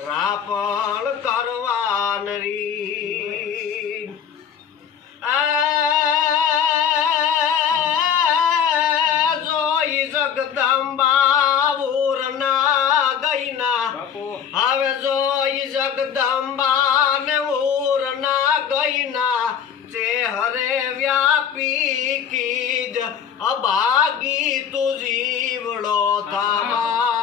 રાપણ કરવાનરી જોઈ જગદંબા ઉરના ગઈના હવે જોઈ જગદંબા ને ઉરના ગઈના ચેહરે વ્યાપી કીજ અભાગી તું જીવડો થામા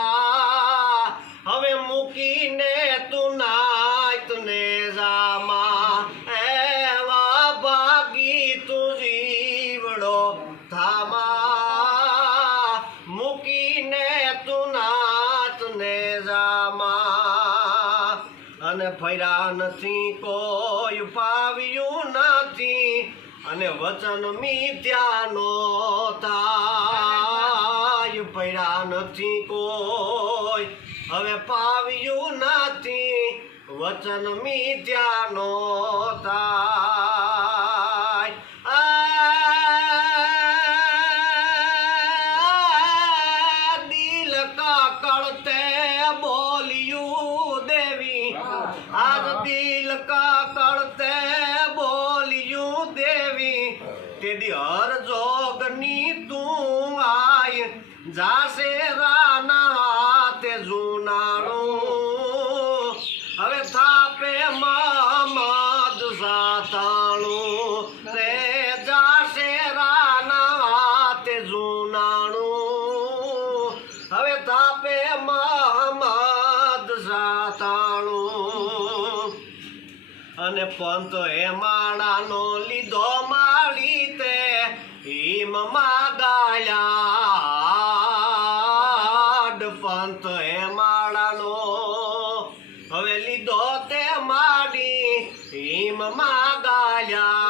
હવે મૂકીને તું નાત ને જામા એવા ભાગી તું જીવડો થામા મૂકીને તું નાત ને જામા અને ફર્યા નથી કોઈ પાવ્યું નથી અને વચન મિથ્યાનો થાય ફર્યા નથી કોઈ હવે પાવ્યું નથી વચન મિથ્યાનો થાય દિલ કકડતે બોલ્યું દેવી આજ દિલ કકડતે બોલ્યું દેવી તેદી હર જોગની તું આય જાશે રાના હાથે જુનાણું હવે થાપે મહમદ સાતાણું રે જાશે રાના હાથે જુનાણું હવે થાપે મહમદ સાતાણું અને પંત હે માળાનો લીધો માળી તે હિમ માગાયા પંત હે માળાનો હવે લીધો તે માળી હિમ માગાયા